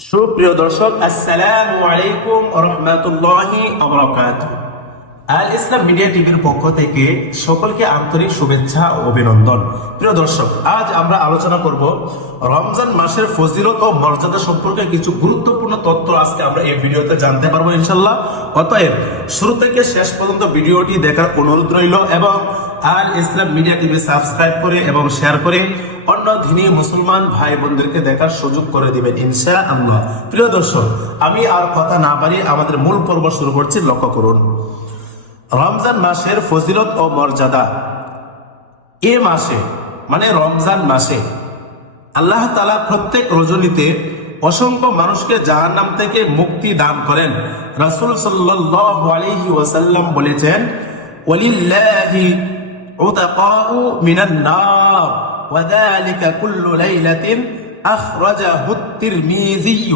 সুপ্রিয় দর্শক, আসসালামু আলাইকুম রহমতুল্লাহি আল ইসলাম মিডিয়া টিভির পক্ষ থেকে সকলকে আন্তরিক শুভেচ্ছা ও অভিনন্দন। প্রিয় দর্শক, আজ আমরা আলোচনা করব রমজান মাসের ফজিলত ও মর্যাদা সম্পর্কে কিছু গুরুত্বপূর্ণ তথ্য আজকে আমরা এই ভিডিওতে জানতে পারব ইনশাল্লাহ অতএব, শুরু থেকে শেষ পর্যন্ত ভিডিওটি দেখার অনুরোধ রইল এবং আল ইসলাম মিডিয়া টিভি সাবস্ক্রাইব করে এবং শেয়ার করে অন্য ধিনী মুসলমান ভাই বোনদেরকে দেখার সুযোগ করে দিবেন ইনশা আল্লাহ প্রিয় দর্শক, আমি আর কথা না পারি আমাদের মূল পর্ব শুরু করছি, লক্ষ্য করুন। রমজান মাসের ফজিলত ও মর্যাদা। এ মাসে মানে রমজান মাসে, আল্লাহ তালা প্রত্যেক রজনীতে অসংখ্য মানুষকে জাহান্নাম থেকে মুক্তি দান করেন। রাসূল আলাইহি ওয়াসাল্লাম বলেছেন, ওয়ালিল্লাহি উতাকাউ মিনান নার ওয়া যালিকা কুল্লু লাইলাতিন আখরাজাহু তিরমিজি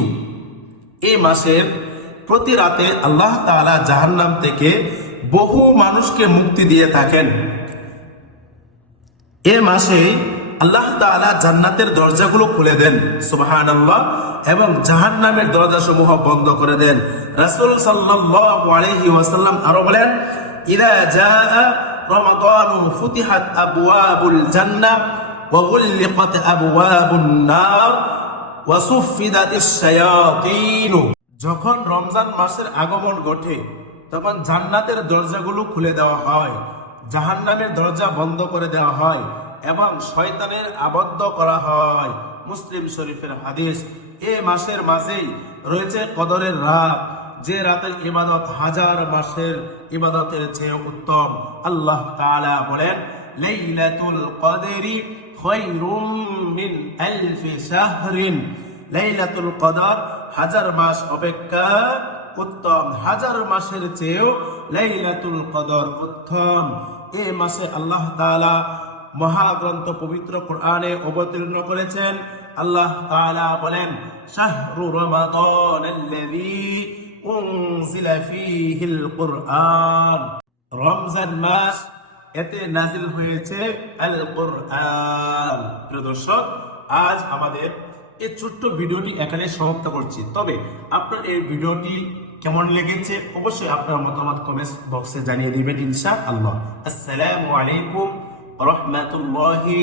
এই মাসের প্রতি রাতে আল্লাহ তাআলা জাহান্নাম থেকে বহু মানুষকে মুক্তি দিয়ে থাকেন। এ মাসে আল্লাহ তাআলা জান্নাতের দরজাগুলো খুলে দেন সুবাহান এবং জাহান্নামের দরজাসমূহ বন্ধ করে দেন। রাসূল সাল্লাল্লাহু আলাইহি ওয়াসাল্লাম আরও বলেন, ইদা জাআ রমাদান ফুতিহাত আবওয়াবুল জান্নাহ আবওয়াবুন নার ওয়া সুফিদাতিশ শায়াতিন যখন রমজান মাসের আগমন ঘটে, তখন জান্নাতের দরজাগুলো খুলে দেওয়া হয়, জাহান্নামের দরজা বন্ধ করে দেওয়া হয় এবং শয়তানের আবদ্ধ করা হয়। মুসলিম শরীফের হাদিস, এ মাসের মাঝেই রয়েছে কদরের রাত, যে রাতের ইবাদত হাজার মাসের ইবাদতের চেয়ে উত্তম। আল্লাহ তাআলা বলেন লাইলাতুল কদরি খায়রুম মিন আলফি শাহরিন লাইলাতুল কদর হাজার মাস অপেক্ষা উত্তম। হাজার মাসের চেয়েও লাইলাতুল কদর উত্তম। এই মাসে আল্লাহ তাআলা মহাগ্রন্থ পবিত্র কোরআনে অবতীর্ণ করেছেন। আল্লাহ তাআলা বলেন, শাহরু রমাদান আল্লাযী উনজিলা ফীহিল কুরআন। রমজান মাস এতে নাজিল হয়েছে আল কোরআন প্রিয় দর্শক, আজ আমাদের এই ছোট্ট ভিডিওটি এখানে সমাপ্ত করছি। তবে আপনার এই ভিডিওটি কেমন লেগেছে অবশ্যই আপনার মতামত কমেন্ট বক্সে জানিয়ে দিবেন ইনশা আল্লাহ আসসালামু আলাইকুম রহমতুল্লাহি